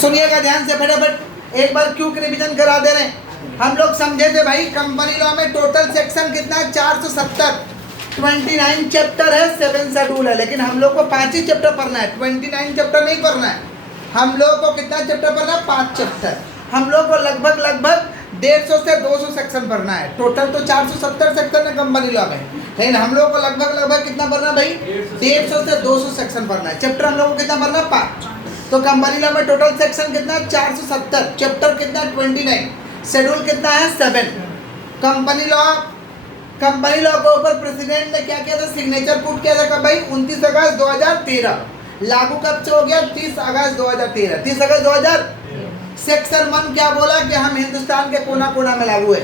सुनिएगा ध्यान से फटाफट, एक बार क्यों रिवीजन करा दे रहे हैं। हम लोग समझे थे भाई कंपनी लॉ में टोटल सेक्शन कितना है 470, 29 चैप्टर है, 7 शेड्यूल है, लेकिन हम लोग को 5 ही चैप्टर पढ़ना है, 29 चैप्टर नहीं पढ़ना है। हम लोग को कितना चैप्टर पढ़ना है? 5 चैप्टर। हम लोग को लगभग 150 से 200 सेक्शन पढ़ना है। टोटल तो 470 सेक्शन है कंपनी लॉ में, लेकिन हम लोग को लगभग कितना पढ़ना है भाई? 150 से 200 सेक्शन पढ़ना है। चैप्टर हम लोग को कितना पढ़ना है? 5। तो कंपनी लॉ में टोटल सेक्शन कितना है? 470, चैप्टर कितना है? 29, शेड्यूल कितना है? 7। कंपनी लॉ के ऊपर प्रेसिडेंट ने क्या किया था? सिग्नेचर पुट किया था कब भाई? 29 अगस्त 2013। लागू कब से हो गया? 30 अगस्त 2013, 30 अगस्त 2000। सेक्शन 1 क्या बोला? कि हम हिंदुस्तान के कोना कोना में लागू है।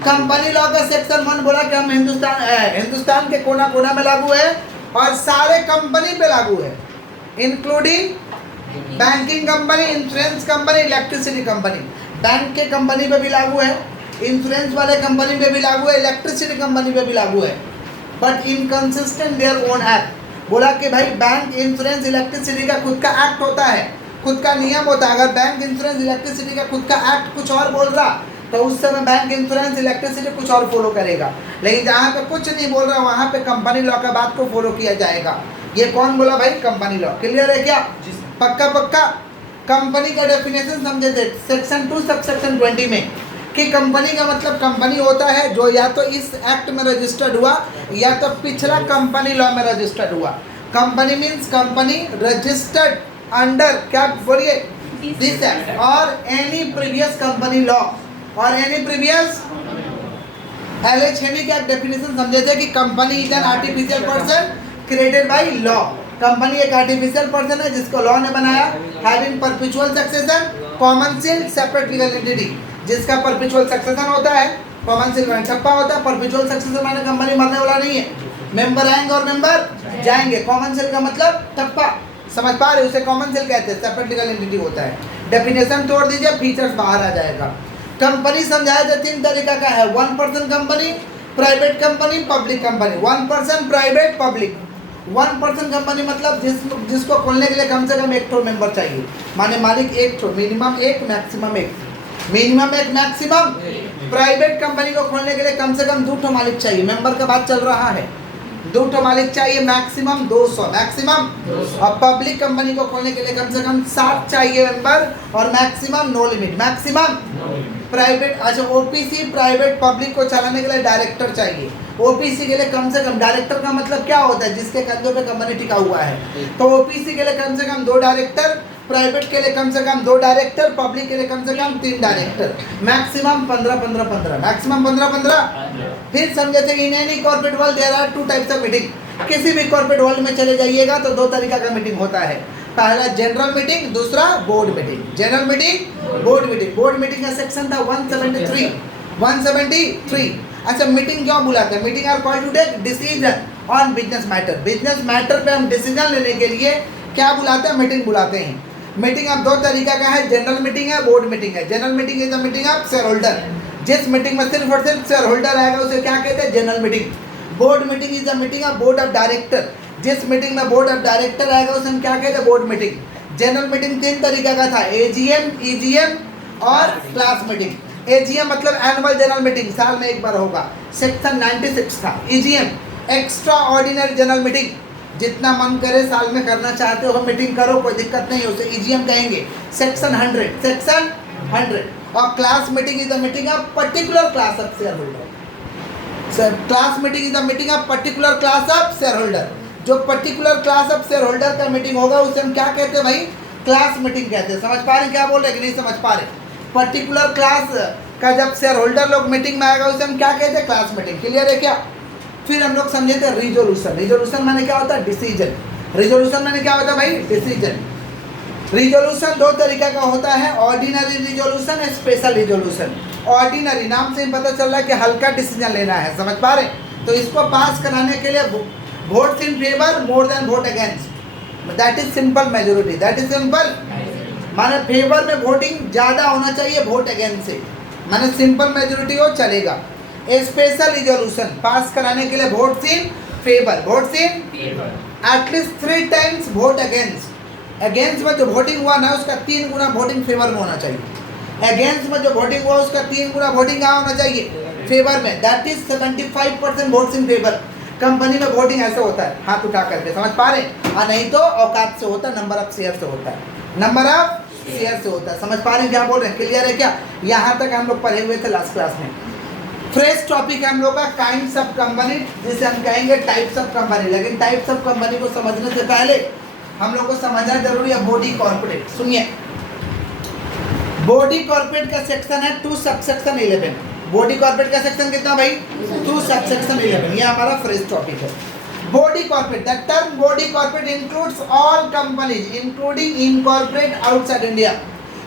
कंपनी लॉ का सेक्शन 1 बोला कि हम हिंदुस्तान के कोना कोना में लागू है और सारे कंपनी पे लागू है, including banking company, insurance company, electricity company. Bank के कंपनी पे भी लागू है, इंश्योरेंस वाले कंपनी पे भी लागू है, इलेक्ट्रिसिटी कंपनी पे भी लागू है। But inconsistent their own act. बोला कि भाई बैंक, इंश्योरेंस, इलेक्ट्रिसिटी का खुद का एक्ट होता है, खुद का नियम होता है। अगर बैंक, इंश्योरेंस, इलेक्ट्रिसिटी का खुद का एक्ट कुछ और बोल रहा तो उस समय बैंक, इंश्योरेंस, इलेक्ट्रिसिटी कुछ और फॉलो करेगा, लेकिन जहाँ पे कुछ नहीं बोल रहा वहाँ पे कंपनी लॉ का बात को फॉलो किया जाएगा। ये कौन बोला भाई? Company law. क्लियर है क्या? पक्का पक्का। कंपनी का डेफिनेशन समझे थे सेक्शन 2 सबसेक्शन 20 में, कि कंपनी का मतलब कंपनी होता है जो या तो इस एक्ट में रजिस्टर्ड हुआ या तो पिछला कंपनी लॉ में रजिस्टर्ड हुआ। Company means company registered under, क्या बोलिए? दिस एक्ट और एनी प्रीवियस कंपनी लॉ और एनी प्रीवियस LH का डेफिनेशन समझे थे कि company is an artificial person created by law. Company एक आर्टिफिशियल पर्सन है जिसको लॉ ने बनाया, having perpetual succession, common seal, separate legal entity. जिसका परपेचुअल सक्सेशन होता है, कॉमन सील माने ठप्पा होता है, परपेचुअल सक्सेशन माने कंपनी मरने वाला नहीं है, मेंबर आएंगे और मेंबर जाएंगे। कॉमन सील का मतलब ठप्पा, समझ पा रहे? उसे कॉमन सील कहते हैं, सेपरेट लीगल एंटिटी होता है। डेफिनेशन तोड़ दीजिए, फीचर्स बाहर आ जाएगा। कंपनी समझाया था 3 तरीका का है, 1 person company, private company, public company. 1 person, private, public. 1 person company मतलब जिसको खोलने के लिए कम से कम 1 ठो मेंबर चाहिए, माने मालिक 1 ठो, minimum 1, maximum 1, minimum 1, maximum. Private company को खोलने के लिए कम से कम 2 ठो मालिक चाहिए, मेंबर का बात चल रहा है, 2 ठो मालिक चाहिए, मैक्सिमम 200, मैक्सिमम। और पब्लिक कंपनी को खोलने के लिए कम से कम 7 चाहिए मेंबर और maximum no limit, maximum. Private, अच्छा ओपीसी, प्राइवेट पब्लिक को चलाने के लिए डायरेक्टर चाहिए। ओपीसी के लिए कम से कम, डायरेक्टर का मतलब क्या होता है? जिसके कंधों पे कंपनी टिका हुआ है। तो ओपीसी के लिए कम से कम 2 डायरेक्टर, प्राइवेट के लिए कम से कम 2 डायरेक्टर, पब्लिक के लिए कम से कम 3 डायरेक्टर, मैक्सिमम 15-15-15, मैक्सिमम 15-15। फिर समझे थे in any corporate world there are 2 types of meeting. किसी भी कॉर्पोरेट वर्ल्ड में चले जाइएगा तो 2 तरीका का मीटिंग होता है, पहला जनरल मीटिंग, दूसरा board meeting. General meeting, board meeting. Board meeting का सेक्शन था 173। अच्छा मीटिंग क्यों बुलाते हैं? Meeting are called to take decision on business matter. Business matter पे हम डिसीजन लेने के लिए क्या बुलाते हैं? मीटिंग बुलाते हैं। मीटिंग अब 2 तरीका का है, जनरल मीटिंग है, बोर्ड मीटिंग है। General meeting is the meeting of share holder. जिस मीटिंग में सिर्फ और सिर्फ शेयर होल्डर आएगा उसे क्या कहते हैं? General meeting. Board meeting is the meeting of board of director. जिस मीटिंग में बोर्ड ऑफ डायरेक्टर आएगा उसे हम क्या कहते हैं? Board meeting. जनरल मीटिंग 3 तरीका का था, AGM, EGM और क्लास मीटिंग। AGM मतलब एनुअल जनरल मीटिंग, साल में 1 बार होगा, सेक्शन 96 था। EGM extra ordinary general meeting, जितना मन करे साल में करना चाहते हो मीटिंग करो, कोई दिक्कत नहीं, उसे EGM कहेंगे, सेक्शन 100, सेक्शन 100। और class meeting is the meeting of particular class of share holder. Class meeting is the meeting of particular class of share holder. जो particular class of share holder का meeting होगा उसे हम क्या कहते हैं भाई? क्लास मीटिंग कहते हैं। समझ पा रहे हैं क्या बोल रहे हैं कि नहीं समझ पा रहे? पर्टिकुलर क्लास का जब शेयर होल्डर लोग मीटिंग में आएगा उसे हम क्या कहते हैं? Class meeting. क्लियर है क्या? फिर हम लोग समझे थे रिजोल्यूशन। रिजोल्यूशन माने क्या होता है? डिसीजन। रिजोल्यूशन माने क्या होता है भाई? डिसीजन। रिजोल्यूशन 2 तरीका का होता है, ordinary resolution, special resolution. Ordinary नाम से ही पता चल रहा है कि हल्का डिसीजन लेना है, समझ पा रहे? तो इसको पास कराने के लिए votes in favour more than vote against, that is simple majority. That is simple माने फेवर में वोटिंग ज़्यादा होना चाहिए वोट अगेंस्ट से, माने सिंपल मेजोरिटी हो चलेगा। स्पेशल रिजोल्यूशन पास कराने के लिए votes in favour, votes in at least 3 times vote against, against में जो वोटिंग हुआ ना उसका 3 गुना वोटिंग फेवर में होना चाहिए। अगेंस्ट में जो वोटिंग हुआ उसका 3 गुना वोटिंग कहाँ होना चाहिए? फेवर में। That is 75% votes in favour. Company में वोटिंग ऐसे होता है हाथ उठा करके, समझ पा रहे? और नहीं तो औकात से होता है, नंबर ऑफ शेयर से होता है, नंबर ऑफ शेयर से होता है। समझ पा रहे हैं क्या बोल रहे हैं? क्लियर है क्या? यहाँ तक हम लोग पढ़े हुए थे लास्ट क्लास में। फ्रेश टॉपिक है हम लोग का काइंड्स ऑफ कंपनी, जिसे हम कहेंगे टाइप्स ऑफ कंपनी। लेकिन टाइप्स ऑफ कंपनी को समझने से पहले हम लोग को समझना जरूरी है बॉडी कॉर्पोरेट। सुनिए, बॉडी कॉर्पोरेट का सेक्शन है 2 सबसेक्शन 11। बॉडी कॉर्पोरेट का सेक्शन कितना भाई? 2 सबसेक्शन 11। ये हमारा फ्रेश टॉपिक है। Body corporate, the term body corporate includes all companies including incorporate outside India.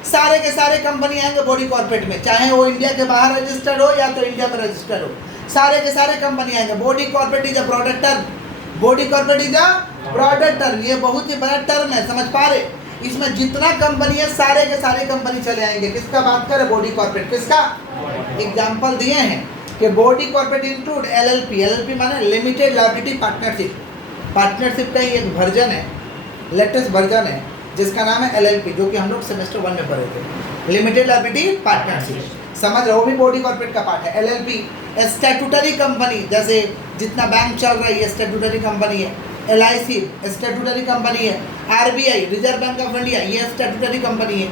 सारे के सारे कंपनी आएंगे बॉडी कॉर्पोरेट में, चाहे वो इंडिया के बाहर रजिस्टर्ड हो या तो इंडिया में रजिस्टर्ड हो, सारे के सारे कंपनी आएंगे। Body corporate is a broader term. Body corporate is a broader term. ये बहुत ही बड़ा टर्म है, समझ पा रहे? इसमें जितना कंपनी है सारे के सारे कंपनी चले आएंगे। किसका बात करें? Body corporate. किसका? एग्जाम्पल दिए हैं कि body corporate include LLP। LLP माने लिमिटेड लायबिलिटी पार्टनरशिप। पार्टनरशिप का ही एक वर्जन है, लेटेस्ट वर्जन है, जिसका नाम है LLP, जो कि हम लोग सेमेस्टर 1 में पढ़े थे। लिमिटेड लायबिलिटी पार्टनरशिप, समझ रहे हो? वो भी बॉडी कॉर्पोरेट का पार्ट है। LLP स्टैट्यूटरी कंपनी, जैसे जितना बैंक चल रहा है ये स्टैट्यूटरी कंपनी है। LIC स्टैट्यूटरी कंपनी है। RBI reserve bank of India ये स्टैट्यूटरी कंपनी है।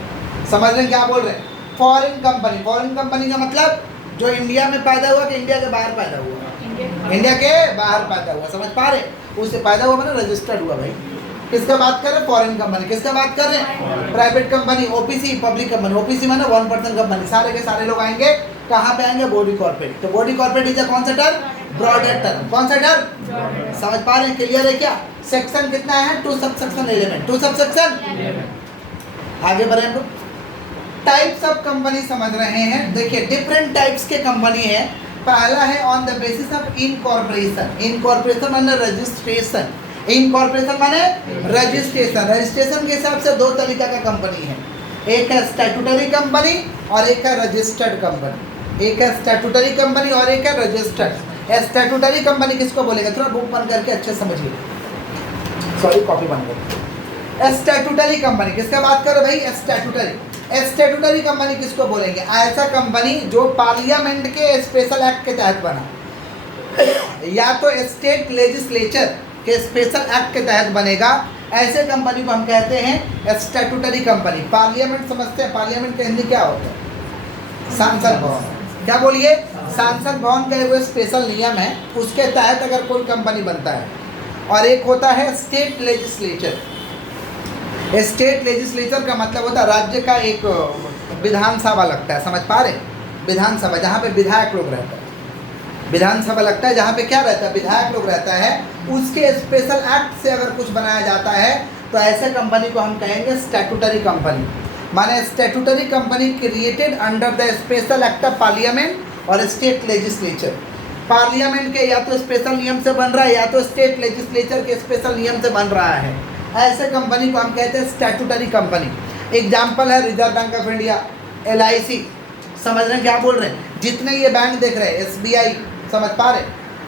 समझ रहे हैं क्या बोल रहे हैं? फॉरेन कंपनी, फॉरेन कंपनी का मतलब जो इंडिया में पैदा हुआ कि इंडिया के बाहर पैदा हुआ? इंडिया के बाहर पैदा हुआ, समझ पा रहे? उससे पैदा हुआ मैंने रजिस्टर्ड हुआ भाई। किसका बात कर रहे हैं? Foreign company. किसका बात कर रहे हैं? Private company. OPC public company. OPC माने 1% कंपनी। सारे के सारे लोग आएंगे कहाँ पे आएंगे? Body corporate. तो बॉडी कॉर्पोरेट इज कौन सा टर्म? Broader term. कौन सा टर्म? समझ पा रहे हैं? क्लियर है क्या? सेक्शन कितना है? 2 सबसेक्शन 11। 2 सबसेक्शन। आगे बढ़े हम लोग। टाइप्स ऑफ कंपनी समझ रहे हैं। देखिए डिफरेंट टाइप्स के कंपनी है। पहला है on the basis of incorporation. Incorporation माने रजिस्ट्रेशन। इनकॉर्पोरेशन माने रजिस्ट्रेशन। रजिस्ट्रेशन के हिसाब से 2 तरीका का कंपनी है, एक है स्टैट्यूटरी कंपनी और एक है रजिस्टर्ड कंपनी। एक है स्टैट्यूटरी कंपनी और एक है रजिस्टर्ड। स्टैट्यूटरी कंपनी किसको बोलेगा? थोड़ा बुक बंद करके अच्छे समझिए, सॉरी कॉपी बंद कर। स्टैट्यूटरी कंपनी किसका बात करो भाई? स्टैट्यूटरी। स्टैट्यूटरी कंपनी किसको बोलेंगे? ऐसा कंपनी जो पार्लियामेंट के स्पेशल एक्ट के तहत बना या तो स्टेट लेजिस्लेचर के स्पेशल एक्ट के तहत बनेगा, ऐसे कंपनी को हम कहते हैं स्टैट्यूटरी कंपनी। पार्लियामेंट समझते हैं? पार्लियामेंट का हिंदी क्या होता है? सांसद भवन। क्या बोलिए? सांसद भवन का वो स्पेशल नियम है, उसके तहत अगर कोई कंपनी बनता है। और एक होता है स्टेट लेजिस्लेचर। स्टेट लेजिस्लेचर का मतलब होता है राज्य का एक विधानसभा लगता है, समझ पा रहे? विधानसभा जहाँ पे विधायक लोग रहता है, विधानसभा लगता है जहाँ पे क्या रहता है? विधायक लोग रहता है। उसके स्पेशल एक्ट से अगर कुछ बनाया जाता है तो ऐसे कंपनी को हम कहेंगे स्टैट्यूटरी कंपनी। माने statutory company created under the special act of parliament और स्टेट लेजिस्लेचर। पार्लियामेंट के या तो स्पेशल नियम से बन रहा है या तो स्टेट लेजिस्लेचर के स्पेशल नियम से बन रहा है, ऐसे कंपनी को हम कहते हैं स्टैट्यूटरी कंपनी। एग्जाम्पल है reserve bank of India, LIC। समझ रहे हैं क्या बोल रहे हैं? जितने ये बैंक देख रहे हैं, SBI, समझ पा रहे?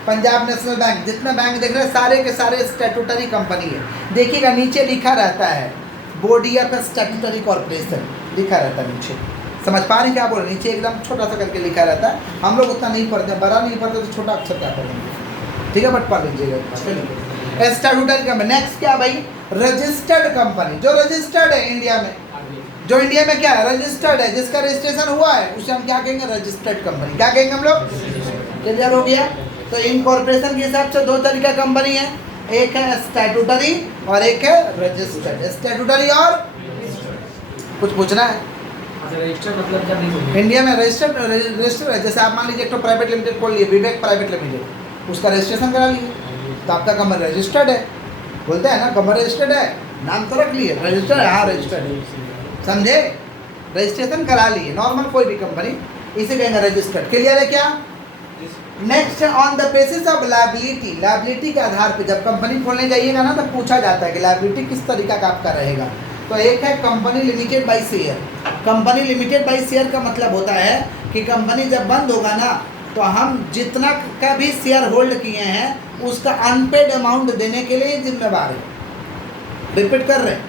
पंजाब नेशनल बैंक, जितने बैंक देख रहे हैं सारे के सारे स्टैट्यूटरी कंपनी है। देखिएगा नीचे लिखा रहता है बॉडी ऑफ स्टैट्यूटरी कॉर्पोरेशन, लिखा रहता है नीचे। समझ पा रहे क्या बोल रहे? नीचे एकदम छोटा सा करके लिखा रहता है। हम लोग उतना नहीं पढ़ते, बड़ा नहीं पढ़ते तो छोटा अक्षर क्या पढ़ेंगे? ठीक है, बट पढ़ लीजिएगा। Statutory company. नेक्स्ट क्या भाई? Registered company. जो रजिस्टर्ड है इंडिया में, जो इंडिया में क्या है? रजिस्टर्ड है, जिसका रजिस्ट्रेशन हुआ है उसे हम क्या कहेंगे? Registered company. क्या कहेंगे हम लोग? क्लियर हो गया? तो इनकॉर्पोरेशन के हिसाब से 2 तरीका कंपनी है, एक है स्टैट्यूटरी और एक है रजिस्टर्ड। स्टैट्यूटरी और कुछ पूछना है? रजिस्टर मतलब क्या? नहीं इंडिया में रजिस्टर्ड है। जैसे आप मान लीजिए एक तो प्राइवेट लिमिटेड खोल लिए, विवेक प्राइवेट लिमिटेड, उसका रजिस्ट्रेशन करा लिए तो आपका कंपनी रजिस्टर्ड है। बोलते हैं ना कंपनी रजिस्टर्ड है, नाम तो रख लिए, रजिस्टर्ड है। हाँ रजिस्टर्ड है, समझे? रजिस्ट्रेशन करा लिए, नॉर्मल कोई भी कंपनी, इसे कहेंगे रजिस्टर्ड। क्लियर है क्या? Next on the basis of liability. Liability के आधार पे जब कंपनी खोलने जाइएगा ना तो पूछा जाता है कि लायबिलिटी किस तरीका का आपका रहेगा। तो एक है company limited by share. Company limited by share का मतलब होता है कि कंपनी जब बंद होगा ना तो हम जितना का भी शेयर होल्ड किए हैं उसका अनपेड अमाउंट देने के लिए जिम्मेवार है। रिपीट कर रहे हैं,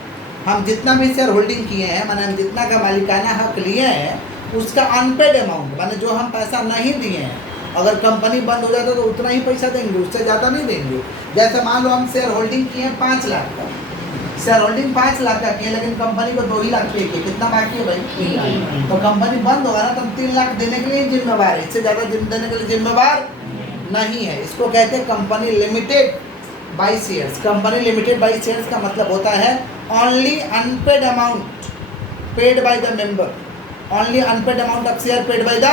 हम जितना भी शेयर होल्डिंग किए हैं, माने हम जितना का मालिकाना हक लिए हैं, उसका अनपेड अमाउंट, माने जो हम पैसा नहीं दिए हैं, अगर कंपनी बंद हो जाता तो उतना ही पैसा देंगे, उससे ज़्यादा नहीं देंगे। जैसे मान लो हम शेयर होल्डिंग किए हैं 5 लाख का, शेयर होल्डिंग 5 लाख का किए, लेकिन कंपनी को 2 ही लाख पे किए, कितना बाकी है भाई? 3 लाख। तो कंपनी बंद होगा ना तो हम 3 लाख देने के लिए जिम्मेवार है, इससे ज़्यादा देने के लिए जिम्मेवार नहीं है। इसको कहते हैं company limited by shares. Company limited by shares का मतलब होता है only unpaid amount paid by the member, only unpaid amount of share paid by the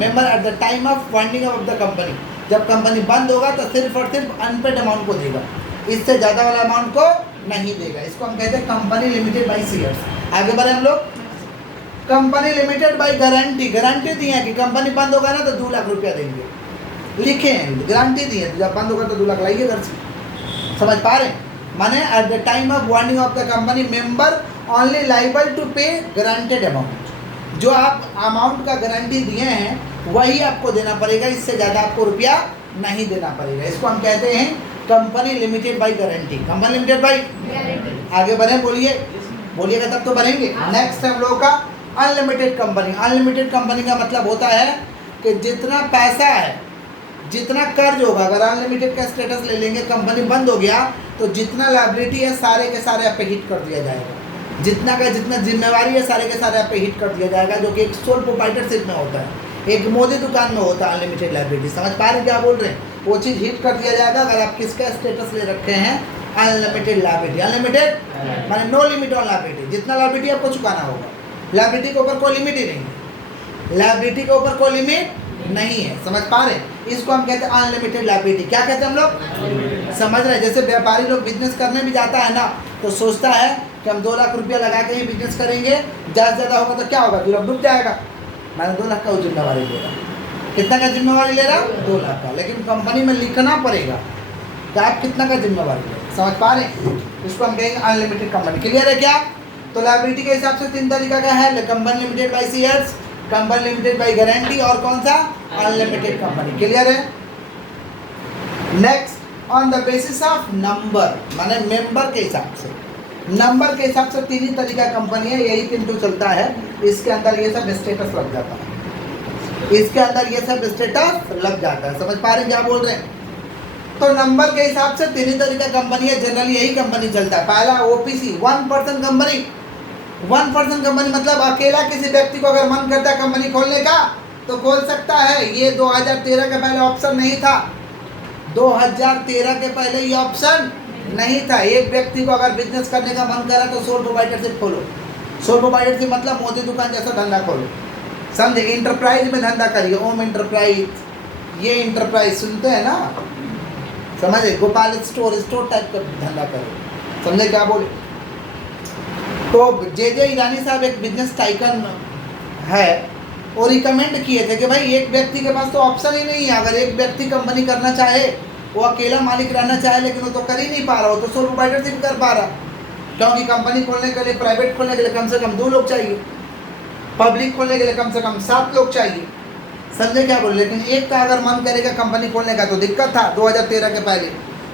member at the time of winding of the company. जब company बंद होगा तो सिर्फ और सिर्फ अनपेड अमाउंट को देगा, इससे ज़्यादा वाला अमाउंट को नहीं देगा। इसको हम कहते हैं कंपनी लिमिटेड बाई शेयर्स। आगे बढ़े हम लोग। Company limited by guarantee, guarantee दी है कि कंपनी बंद होगा ना तो 2 लाख रुपया देंगे, लिखे हैं, गारंटी दी है, जब बंद होगा तो 2 लाख लाइए घर से। समझ पा रहे? माने at the time of winding of the company member only liable to pay guaranteed amount. जो आप अमाउंट का गारंटी दिए हैं वही आपको देना पड़ेगा, इससे ज़्यादा आपको रुपया नहीं देना पड़ेगा। इसको हम कहते हैं company limited by guarantee, company limited by. आगे बढ़े, बोलिए, बोलिएगा तब तो बढ़ेंगे। नेक्स्ट हम लोगों का अनलिमिटेड कंपनी। अनलिमिटेड कंपनी का मतलब होता है कि जितना पैसा है, जितना कर्ज होगा, अगर अनलिमिटेड का स्टेटस ले लेंगे, कंपनी बंद हो गया तो जितना लायबिलिटी है सारे के सारे आप पे हिट कर दिया जाएगा, जितना का जितना जिम्मेवारी है सारे के सारे आप पे हिट कर दिया जाएगा, जो कि एक सोल प्रोप्राइटरशिप में होता है, एक मोदी दुकान में होता है अनलिमिटेड लायबिलिटी। समझ पा रहे क्या बोल रहे हैं? वो चीज़ हिट कर दिया जाएगा अगर आप किसका स्टेटस ले रखे हैं, अनलिमिटेड लायबिलिटी। अनलिमिटेड माने नो लिमिट ऑन लायबिलिटी, जितना लायबिलिटी आपको चुकाना होगा, लायबिलिटी के ऊपर कोई लिमिट ही नहीं है, लायबिलिटी के ऊपर कोई लिमिट नहीं है। समझ पा रहे? इसको हम कहते हैं अनलिमिटेड लायबिलिटी। क्या कहते हैं हम लोग? समझ रहे हैं? जैसे व्यापारी लोग बिजनेस करने भी जाता है ना तो सोचता है कि हम 2 लाख रुपया लगा के ही बिजनेस करेंगे, ज़्यादा से ज़्यादा होगा तो क्या होगा, फिर डूब जाएगा। मैंने 2 लाख का जिम्मेवारी ले रहा, कितना का जिम्मेवारी ले रहा? 2 लाख का। लेकिन कंपनी में लिखना पड़ेगा कि आप कितना का जिम्मेवारी ले रहे। समझ पा रहे? इसको हम कहेंगे अनलिमिटेड कंपनी। क्लियर है क्या? तो लायबिलिटी के हिसाब से 3 तरीका का है, company limited by shares, company limited by guarantee और कौन सा? Unlimited company. क्लियर है? Next on the basis of number, माने मेंबर के हिसाब से, नंबर के हिसाब से 3 ही तरीका कंपनी है, यही 3 टू चलता है। इसके अंदर ये सब स्टेटस लग जाता है, इसके अंदर ये सब स्टेटस लग जाता है। समझ पा रहे हैं क्या बोल रहे हैं? तो नंबर के हिसाब से 3 ही तरीका कंपनी है, जनरली यही कंपनी चलता है। पहला OPC, 1 person company. 1 person company मतलब अकेला किसी व्यक्ति को अगर मन करता है कंपनी खोलने का तो खोल सकता है। ये 2013 के पहले ऑप्शन नहीं था, 2013 के पहले ये ऑप्शन नहीं था। एक व्यक्ति को अगर बिजनेस करने का मन करा तो सोल प्रोप्राइटरशिप खोलो। सोल प्रोप्राइटरशिप मतलब मोदी दुकान जैसा धंधा खोलो, समझे? इंटरप्राइज में धंधा करिए, ओम इंटरप्राइज, ये इंटरप्राइज सुनते हैं ना, समझे? गोपाल स्टोर, स्टोर टाइप का धंधा करो। समझे क्या बोले? तो जे ईरानी साहब एक बिजनेस टाइकन है और रिकमेंड किए थे कि भाई एक व्यक्ति के पास तो ऑप्शन ही नहीं है, अगर एक व्यक्ति कंपनी करना चाहे, वो अकेला मालिक रहना चाहे, लेकिन वो तो कर ही नहीं पा रहा, वो तो सोल प्रोप्राइटरशिप कर पा रहा, क्योंकि कंपनी खोलने के लिए, प्राइवेट खोलने के लिए कम से कम 2 लोग चाहिए, पब्लिक खोलने के लिए कम से कम 7 लोग चाहिए। समझे क्या बोले? लेकिन एक का अगर मन करेगा कंपनी खोलने का तो दिक्कत था 2013 के पहले।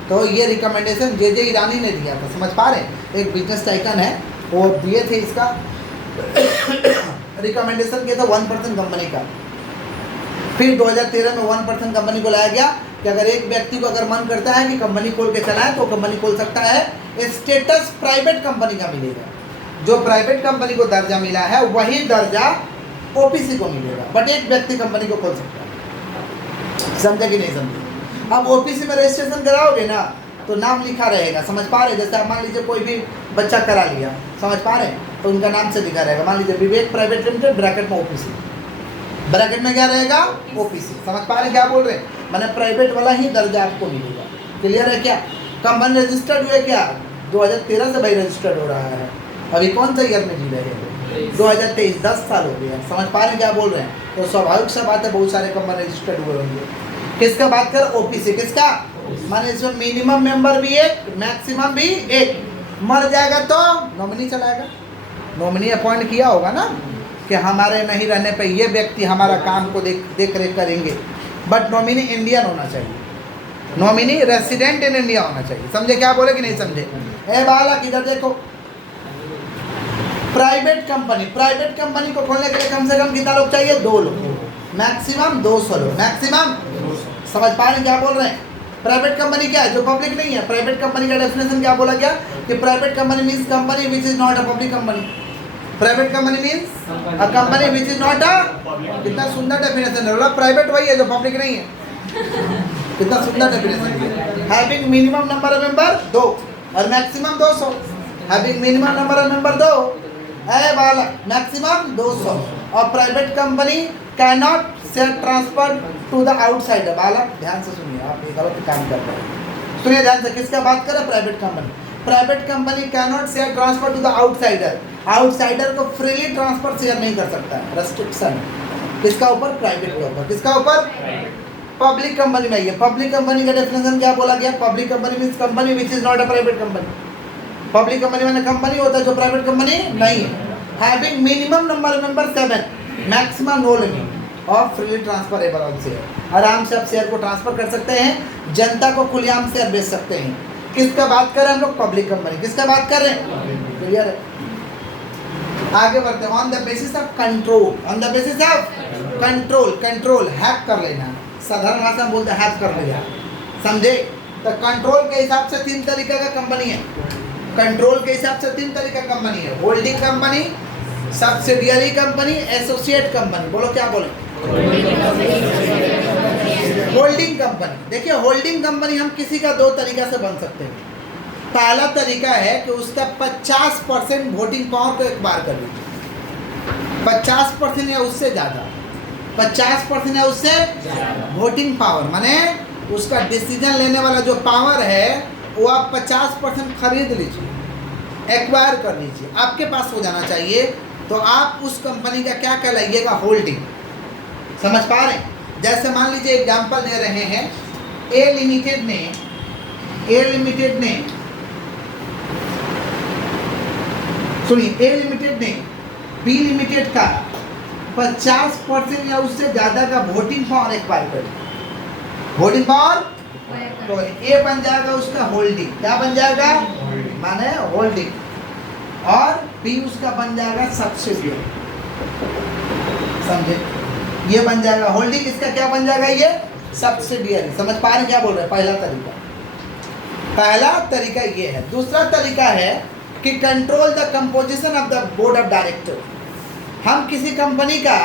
तो ये रिकमेंडेशन जे ईरानी ने दिया था। समझ पा रहे हैं? एक बिजनेस टाइकन है, वो दिए थे, इसका रिकमेंडेशन किया था 1 पर्सन कंपनी का। फिर 2013 में 1 पर्सन कंपनी को लाया गया कि अगर एक व्यक्ति को अगर मन करता है कि कंपनी खोल के चलाए तो कंपनी खोल सकता है। स्टेटस प्राइवेट कंपनी का मिलेगा, जो प्राइवेट कंपनी को दर्जा मिला है वही दर्जा ओपीसी को मिलेगा, बट एक व्यक्ति कंपनी को खोल सकता है। समझे कि नहीं समझे? अब ओपीसी में रजिस्ट्रेशन कराओगे ना तो नाम लिखा रहेगा। समझ पा रहे? जैसे आप मान लीजिए कोई भी बच्चा करा लिया, समझ पा रहे हैं, तो उनका नाम से लिखा रहेगा। मान लीजिए विवेक प्राइवेट लिमिटेड, ब्रैकेट में ओपीसी, ब्रैकेट में क्या रहेगा? ओपीसी। समझ पा रहे हैं क्या बोल रहे हैं? मैंने प्राइवेट वाला ही दर्जा आपको मिलेगा। क्लियर है क्या? कंपनी रजिस्टर्ड हुए क्या? 2013 से भाई रजिस्टर्ड हो रहा है, अभी कौन सा ईयर में जी रहे हैं? 2023, 10 साल हो गया। समझ पा रहे हैं क्या बोल रहे हैं? तो स्वाभाविक सा बात है, बहुत सारे कंपनी रजिस्टर्ड हुए होंगे। किसका बात कर? ओपीसी। किसका? माने इसमें मिनिमम मेंबर भी एक, मैक्सिमम भी एक। मर जाएगा तो नॉमिनी चलाएगा, नॉमिनी अपॉइंट किया होगा ना कि हमारे नहीं रहने पे ये व्यक्ति हमारा काम को देख रेख करेंगे, बट नॉमिनी इंडियन होना चाहिए, नॉमिनी रेसिडेंट इन इंडिया होना चाहिए। समझे क्या बोले कि नहीं समझे? ए बालक इधर देखो, प्राइवेट कंपनी को खोलने के लिए कम से कम कितना लोग चाहिए? 2 लोग, मैक्सिमम 200 लोग, मैक्सिमम। समझ पा रहे हैं क्या बोल रहे हैं? प्राइवेट कंपनी क्या है? जो पब्लिक नहीं है। प्राइवेट कंपनी का डेफिनेशन क्या बोला गया कि private company means company which is not a public company. Private company means a company which is not अ, कितना सुंदर डेफिनेशन है। प्राइवेट वही है जो पब्लिक नहीं है। कितना सुंदर डेफिनेशन है। Having minimum number of member 2 और maximum 200। Having minimum number of member 2 है वाला, मैक्सिमम 200। और private company can not share transfer to the outsider. बालक ध्यान से सुनिए, आप ये गलत काम कर रहे हैं। सुनिए ध्यान से, किसका बात कर रहे हैं? Private company. Private company can not share transfer to the outsider. Outsider को फ्रीली ट्रांसफर शेयर नहीं कर सकता है, रेस्ट्रिक्शन। किसका ऊपर? प्राइवेट के ऊपर। किसका ऊपर? पब्लिक कंपनी में। ये पब्लिक कंपनी का डेफिनेशन क्या बोला गया? Public company means company which is not a private company. Public company माने कंपनी होता है जो प्राइवेट कंपनी नहीं है। Having minimum number of member 7, maximum no limit और फ्रीली ट्रांसफरेबल ऑन शेयर। आराम से आप शेयर को ट्रांसफर कर सकते हैं, जनता को खुलेआम शेयर बेच सकते हैं। किसका बात कर रहे हैं हम लोग? Public company. किसका बात कर रहे हैं? क्लियर है? आगे बढ़ते हैं। On the basis of control, on the basis of control, control hack कर लेना, साधारण भाषा में बोलते हैं हैक कर लिया, समझे? तो कंट्रोल के हिसाब से 3 तरीके का कंपनी है। कंट्रोल के हिसाब से 3 तरीके का कंपनी है। Holding company, subsidiary company, associate company. बोलो क्या बोले? Holding company. देखिए होल्डिंग कंपनी हम किसी का 2 तरीका से बन सकते हैं। पहला तरीका है कि उसका 50% वोटिंग पावर को एक बार कर लीजिए, 50% या उससे ज़्यादा, 50% या उससे वोटिंग पावर, माने उसका डिसीजन लेने वाला जो पावर है वो आप 50% खरीद लीजिए, एक्वायर कर लीजिए, आपके पास हो जाना चाहिए। तो आप उस कंपनी का क्या कहलाइएगा? होल्डिंग। समझ पा रहे हैं? जैसे मान लीजिए एग्जांपल दे रहे हैं, ए लिमिटेड ने सुनिए, ए लिमिटेड ने बी लिमिटेड का 50% या उससे ज़्यादा का वोटिंग पावर एक्वायर कर लिया। वोटिंग पावर तो ए बन जाएगा उसका होल्डिंग। क्या बन जाएगा? माने होल्डिंग। और बी उसका बन जाएगा सब्सिडियरी। समझे? ये बन जाएगा होल्डिंग, इसका क्या बन जाएगा? ये सब्सिडियरी। समझ पा रहे हैं क्या बोल रहे हैं? पहला तरीका ये है। दूसरा तरीका है कि control the composition of the board of director. हम किसी कंपनी का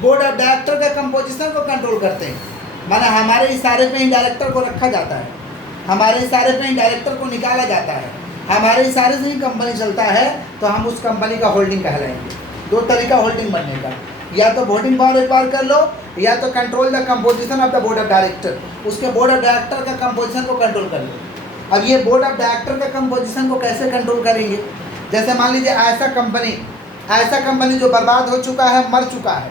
बोर्ड ऑफ डायरेक्टर का कंपोजिशन को कंट्रोल करते हैं, माना हमारे इशारे पे ही डायरेक्टर को रखा जाता है, हमारे इशारे पे ही डायरेक्टर को निकाला जाता है, हमारे इशारे से ही कंपनी चलता है, तो हम उस कंपनी का होल्डिंग कहलाएंगे। 2 तरीका होल्डिंग बनने का, या तो वोटिंग पावर एक्वायर कर लो, या तो control the composition of the board of director, उसके बोर्ड ऑफ डायरेक्टर का कंपोजिशन को कंट्रोल कर लो। अब ये बोर्ड ऑफ डायरेक्टर का कंपोजिशन को कैसे कंट्रोल करेंगे? जैसे मान लीजिए ऐसा कंपनी जो बर्बाद हो चुका है, मर चुका है,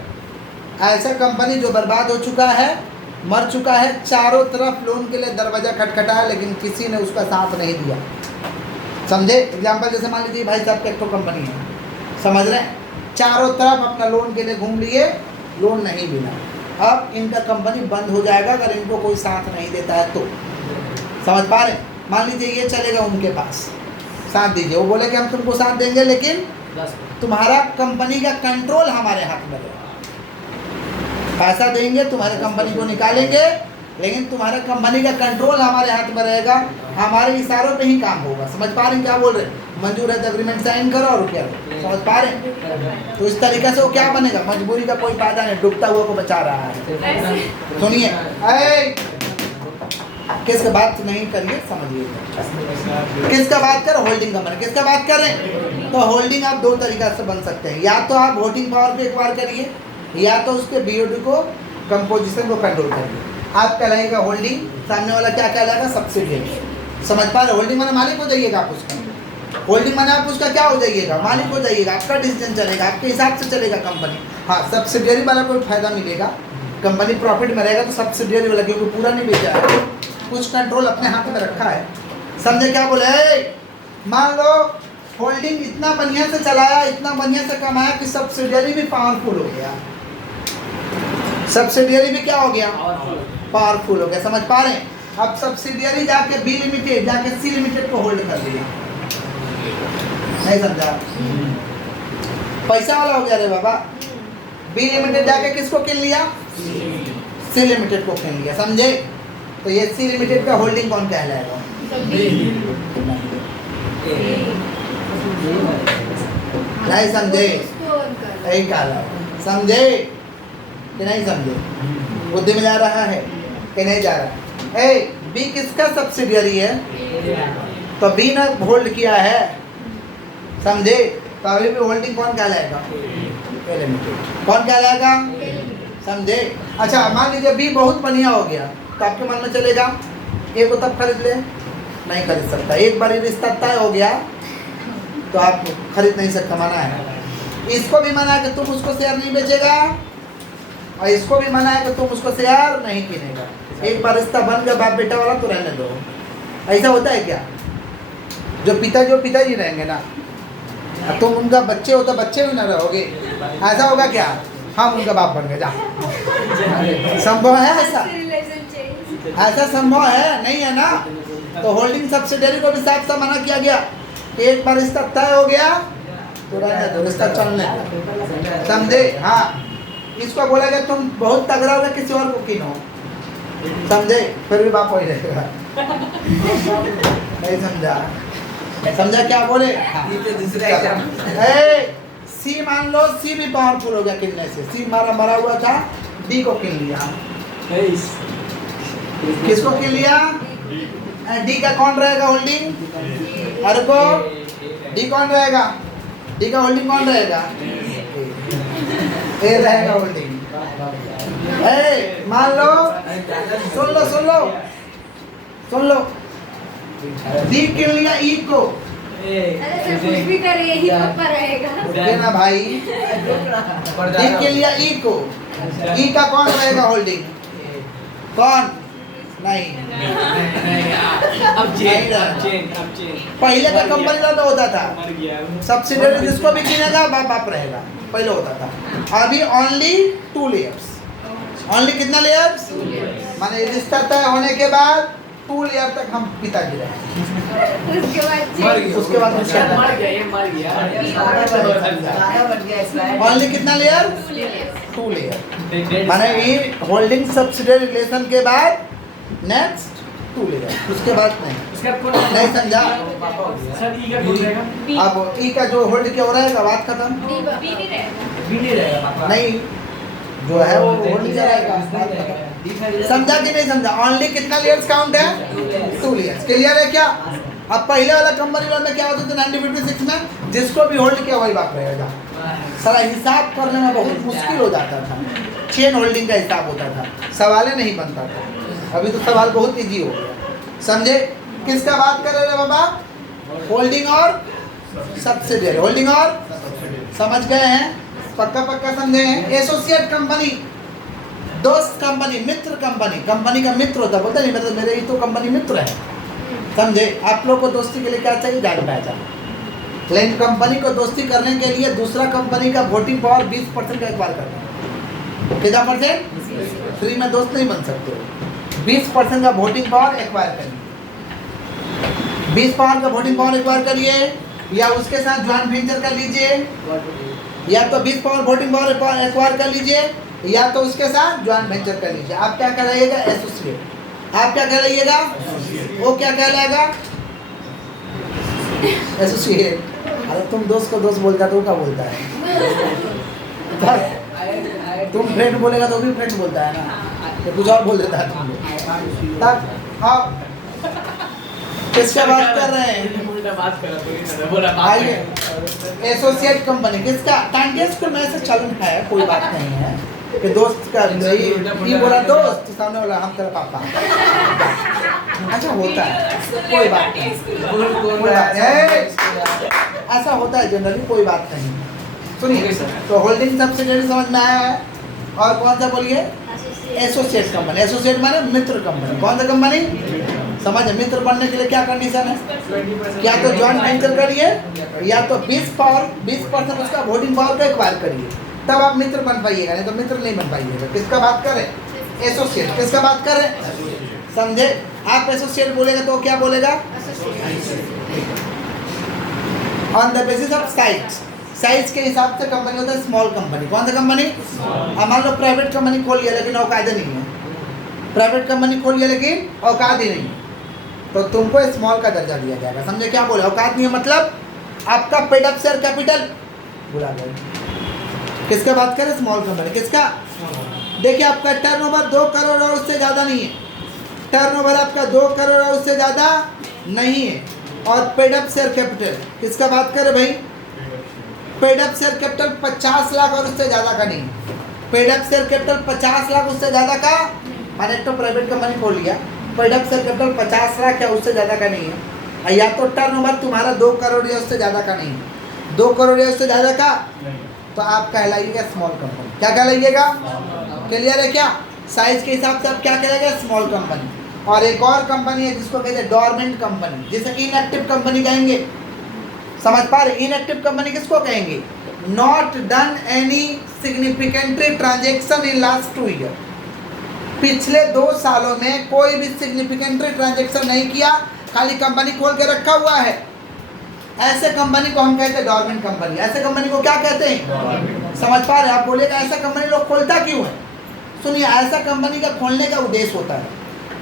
ऐसा कंपनी जो बर्बाद हो चुका है, मर चुका है, चारों तरफ लोन के लिए दरवाज़ा खटखटाया लेकिन किसी ने उसका साथ नहीं दिया। समझे? एग्जाम्पल जैसे मान लीजिए भाई साहब की एक तो कंपनी है, समझ रहे हैं, चारों तरफ अपना लोन के लिए घूम लिए, लोन नहीं मिला। अब इनका कंपनी बंद हो जाएगा अगर इनको कोई साथ नहीं देता है तो। समझ पा रहे हैं? मान लीजिए ये चलेगा उनके पास, साथ दीजिए, वो बोले कि हम तुमको साथ देंगे लेकिन तुम्हारा कंपनी का कंट्रोल हमारे हाथ में रहेगा, पैसा देंगे, तुम्हारे कंपनी को निकालेंगे, लेकिन तुम्हारे कंपनी का कंट्रोल हमारे हाथ में रहेगा, हमारे इशारों पे ही काम होगा। समझ पा रहे हैं क्या बोल रहे हैं? मंजूर है तो एग्रीमेंट साइन करो और क्या? समझ पा रहे हैं? तो इस तरीके से वो क्या बनेगा? मजबूरी का कोई फायदा नहीं, डूबता हुआ को बचा रहा है। सुनिए, किसका बात नहीं करिए, समझिए किसका बात कर? Holding company. किसका बात कर रहे हैं? तो होल्डिंग आप 2 तरीका से बन सकते हैं, या तो आप वोटिंग पावर पे एक्वायर करिए, या तो उसके बीओडी को कंपोजिशन को कंट्रोल करिए। आप कहलाएगा होल्डिंग, सामने वाला क्या कहलाएगा? सब्सिडियरी। समझ पा रहे? होल्डिंग माने मालिक हो जाइएगा आप उसका, होल्डिंग माने आप उसका क्या हो जाइएगा? मालिक हो जाइएगा, आपका डिसीजन चलेगा, आपके हिसाब से चलेगा कंपनी। हाँ, सब्सिडियरी वाला कोई फायदा मिलेगा, कंपनी प्रॉफिट में रहेगा, तो सब्सिडियरी वाला क्योंकि पूरा नहीं बेचा है, कुछ कंट्रोल अपने हाथ में रखा है। समझे क्या बोले? मान लो होल्डिंग इतना बढ़िया से चलाया, इतना बढ़िया से कमाया कि सब्सिडियरी भी पावरफुल हो गया, सब्सिडियरी भी क्या हो गया? पावरफुल हो गया। समझ पा रहे हैं? अब सब्सिडियरी जाके बी लिमिटेड जाके सी लिमिटेड को होल्ड कर लिया, नहीं समझा? पैसा वाला हो गया रे बाबा। बी लिमिटेड जाके किसको किन लिया? सी लिमिटेड को किन लिया, समझे? तो ये सी लिमिटेड का होल्डिंग कौन कहलाएगा? नहीं समझे? यही कहलाएगा, समझे कि नहीं समझे? बुद्धि में जा रहा है कि नहीं जा रहा? ए बी किसका सब्सिडियरी है? तो बी ने होल्ड किया है, समझे? तो अभी भी होल्डिंग कौन कहलाएगा? ए लिमिटेड। कौन कहलाएगा? समझे? अच्छा मान लीजिए बी बहुत बढ़िया हो गया, तो आपके मन में चलेगा ए को तब खरीद ले? नहीं खरीद सकता। एक बार रिश्ता तय हो गया तो आप खरीद नहीं सकता, मना है। इसको भी मना है कि तुम उसको शेयर नहीं बेचेगा, और इसको भी मना है कि तुम उसको शेयर नहीं किनेगा। एक बार रिश्ता बन गया बाप बेटा वाला तो रहने दो। ऐसा होता है क्या? जो पिताजी रहेंगे ना, तुम उनका बच्चे हो तो बच्चे भी ना रहोगे, ऐसा होगा क्या? हम उनका बाप बन गए, जा। संभव है ऐसा? ऐसा संभव है नहीं है ना? तो होल्डिंग सब्सिडियरी को भी साफ साफ मना किया गया कि एक बार रिश्ता तय हो गया तो रहने दो, रिश्ता चलने दो, समझे? हाँ, इसको बोला गया तुम बहुत तगड़ा होगा किसी और को किनो, समझे? फिर भी बाप वही रहेगा। नहीं समझा? समझा क्या बोले? सी मान लो, सी भी पावरफुल हो गया किनने से। सी मरा हुआ था, डी को किन लिया। किसको किन लिया? डी का कौन रहेगा होल्डिंग? अरे को डी कौन रहेगा? डी का होल्डिंग कौन रहेगा? ए रहेगा होल्डिंग। ए मान लो, सुन लो, डी किन लिया ई को। कुछ भी करे यही पप्पा रहेगा ना भाई, डी किन लिया ई को। ई का कौन रहेगा होल्डिंग? कौन? नहीं, पहले का कंपनी में होता था सब्सिडियरी, जिसको भी किनेगा बाप रहेगा, पहले होता था। अभी ओनली 2 लेयर्स। ओनली कितना लेयर्स? माने रिश्ता तय होने के बाद 2 लेयर तक हम पिताजी रहे, उसके बाद ओनली कितना लेयर? 2 लेयर। माने ये होल्डिंग सब्सिडियरी रिलेशन के बाद नेक्स्ट 2 लेयर, उसके बाद नहीं समझा? अब ई का जो होल्ड क्या हो रहेगा, बात खत्म। नहीं, जो है वो होल्ड किया रहेगा। समझा कि नहीं समझा? ओनली कितना लेयर्स काउंट है? 2 लेयर्स। क्लियर है क्या? अब पहले वाला कंपनी लॉ में क्या होता था 1956 में? जिसको भी होल्ड किया वही बाप रहेगा। सारा हिसाब करने में बहुत मुश्किल हो जाता था, चेन होल्डिंग का हिसाब होता था, सवाल नहीं बनता था। अभी तो सवाल बहुत इजी हो गया, समझे? किसका बात कर रहे हैं बाबा? होल्डिंग और सब्सिडियरी। होल्डिंग और समझ गए हैं? पक्का समझे हैं? एसोसिएट कंपनी, दोस्त कंपनी, मित्र कंपनी। कंपनी का मित्र होता, बोलता नहीं मतलब मेरे ही तो कंपनी मित्र है, समझे? आप लोग को दोस्ती के लिए क्या चाहिए? जान पहचान। लेकिन कंपनी को दोस्ती करने के लिए दूसरा कंपनी का वोटिंग पावर 20% का एक्वायर करना। कितना %? फ्री में दोस्त नहीं बन सकते हो। 20% का वोटिंग पावर एक्वायर करिए। 20% का वोटिंग पावर एक्वायर करिए, या उसके साथ ज्वाइंट वेंचर कर लीजिए, या तो 20% वोटिंग पावर एक्वायर कर लीजिए, या तो उसके साथ ज्वाइंट वेंचर कर लीजिए। आप क्या कहलाइएगा? एसोसिएट। आप क्या कहलाइएगा? वो क्या कहलाएगा? एसोसिएट। अरे तुम दोस्त को दोस्त बोलता तो क्या बोलता है? तुम फ्रेंड बोलेगा तो भी फ्रेंड बोलता है ना, तो कुछ और बोल देता है तुम लोग। तब हाँ, किसका बात कर रहे हैं? आइए, एसोसिएट कंपनी किसका? टाइम स्कूल में ऐसे चलन है, कोई बात नहीं है कि दोस्त का ये बोला दोस्त, सामने वाला हम तेरा पापा। अच्छा होता है, कोई बात नहीं, ऐसा होता है जनरली, कोई बात नहीं। सुनिए, तो होल्डिंग सब्सिडियरी समझ में आया है। और कौन सा बोलिए? Associate company. एसोसिएट माने मित्र कंपनी। कौन सा कंपनी? समझे? मित्र बनने के लिए क्या कंडीशन है? या तो ज्वाइंट वेंचर करिए, या तो 20% उसका वोटिंग पावर का एक्वायर करिए, तब आप मित्र बन पाइएगा, नहीं तो मित्र नहीं बन पाइएगा। किसका बात करें? एसोसिएट। किसका बात करें? समझे? आप एसोसिएट बोलेगा तो क्या बोलेगा? On the basis of sites. Size के हिसाब से कंपनी होता है स्मॉल कंपनी। कौन सा कंपनी? अब मान लो प्राइवेट कंपनी खोल लिया लेकिन औकात नहीं है, प्राइवेट कंपनी खोल लिया लेकिन औकात ही नहीं, तो तुमको स्मॉल का दर्जा दिया जाएगा। समझे क्या बोले? औकात नहीं है मतलब आपका पेड अप शेयर कैपिटल बुला गए। किसका बात करें? Small company. किसका? देखिए आपका टर्नओवर 2 करोड़ और उससे ज़्यादा नहीं है, टर्नओवर आपका 2 करोड़ और उससे ज़्यादा नहीं है, और पेड अप शेयर कैपिटल किसका बात करें भाई? Paid up share capital 50 lakh और उससे ज़्यादा का नहीं, paid up share capital 50 lakh उससे ज़्यादा का, मैंने तो प्राइवेट कंपनी खोल लिया, paid up share capital 50 lakh या उससे ज़्यादा का नहीं है, या तो टर्नओवर तुम्हारा 2 करोड़ या उससे ज़्यादा का नहीं है, 2 करोड़ या उससे ज़्यादा का, तो आप कहलाइएगा स्मॉल कंपनी। क्या कहलाइएगा? क्लियर है क्या? साइज के हिसाब से आप क्या कहलाएगा? Small company. और एक और कंपनी है जिसको कहते हैं डोरमेंट कंपनी, जिसे इनएक्टिव कंपनी कहेंगे। समझ पा रहे? इनएक्टिव कंपनी किसको कहेंगे? Not done any significant transaction in last 2 year, पिछले 2 सालों में कोई भी सिग्निफिकेंट ट्रांजेक्शन नहीं किया, खाली कंपनी खोल के रखा हुआ है, ऐसे कंपनी को हम कहते हैं डोरमेंट कंपनी। ऐसे कंपनी को क्या कहते हैं? समझ पा रहे? आप बोलेगा ऐसा कंपनी लोग खोलता क्यों है? सुनिए, ऐसा कंपनी का खोलने का उद्देश्य होता है,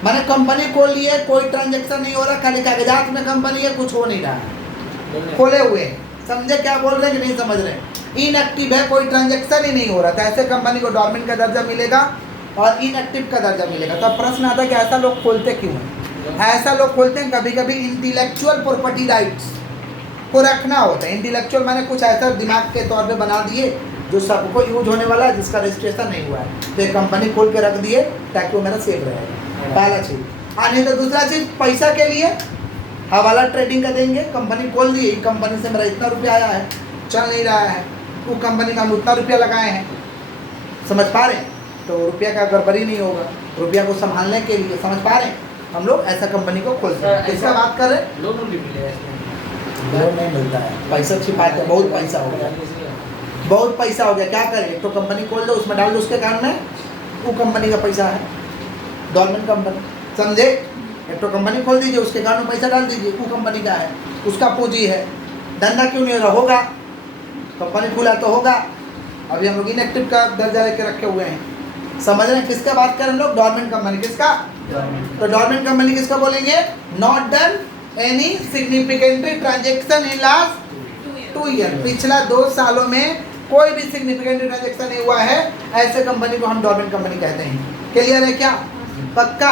मैंने कंपनी खोल ली है, कोई ट्रांजेक्शन नहीं हो रहा, खाली कागजात में कंपनी है, कुछ हो नहीं रहा है, खोले हुए हैं। समझे क्या बोल रहे हैं कि नहीं समझ रहे? इनएक्टिव है, कोई ट्रांजेक्शन ही नहीं हो रहा था, ऐसे कंपनी को डोरमेंट का दर्जा मिलेगा और इनएक्टिव का दर्जा मिलेगा। तो प्रश्न आता है कि ऐसा लोग खोलते क्यों हैं? ऐसा लोग खोलते हैं कभी कभी इंटेलेक्चुअल प्रॉपर्टी राइट्स को रखना होता है। इंटेलेक्चुअल मैंने कुछ ऐसा दिमाग के तौर पे बना दिए जो सबको यूज होने वाला है, जिसका रजिस्ट्रेशन नहीं हुआ है, तो एक कंपनी खोल के रख दिए ताकि वो मेरा सेफ रहेगा। पहला चीज़। नहीं तो दूसरा चीज़, पैसा के लिए हवाला ट्रेडिंग का देंगे, कंपनी खोल दी, कंपनी से मेरा इतना रुपया आया है, चल नहीं रहा है, वो कंपनी का हम उतना रुपया लगाए हैं, समझ पा रहे हैं? तो रुपया का गड़बड़ी नहीं होगा, रुपया को संभालने के लिए, समझ पा रहे हैं? हम लोग ऐसा कंपनी को खोलते हैं। किसका बात कर रहे हैं? लोन भी मिलेगा इसमें? लोन नहीं मिलता है, पैसा छिपाते हैं, बहुत पैसा हो गया, बहुत पैसा हो गया, क्या करें? तो कंपनी खोल दो, उसमें डाल दो, उसके कारण में वो कंपनी का पैसा है, डोरमेंट कंपनी। समझे? एक तो कंपनी खोल दीजिए, उसके कारण में पैसा डाल दीजिए, वो कंपनी का है, उसका पूंजी है, धंधा क्यों नहीं हो रहा? होगा, कंपनी खुला तो होगा। अभी हम लोग इनएक्टिव का दर्जा लेके रखे हुए हैं। समझ रहे हैं? किसका बात करें हम लोग? Dormant company. किसका? तो डोरमेंट कंपनी किसका बोलेंगे? Not done any significant transaction in last 2 year, पिछला 2 सालों में कोई भी सिग्निफिकेंट ट्रांजेक्शन नहीं हुआ है, ऐसे कंपनी को हम डोरमेंट कंपनी कहते हैं। क्लियर है क्या? पक्का?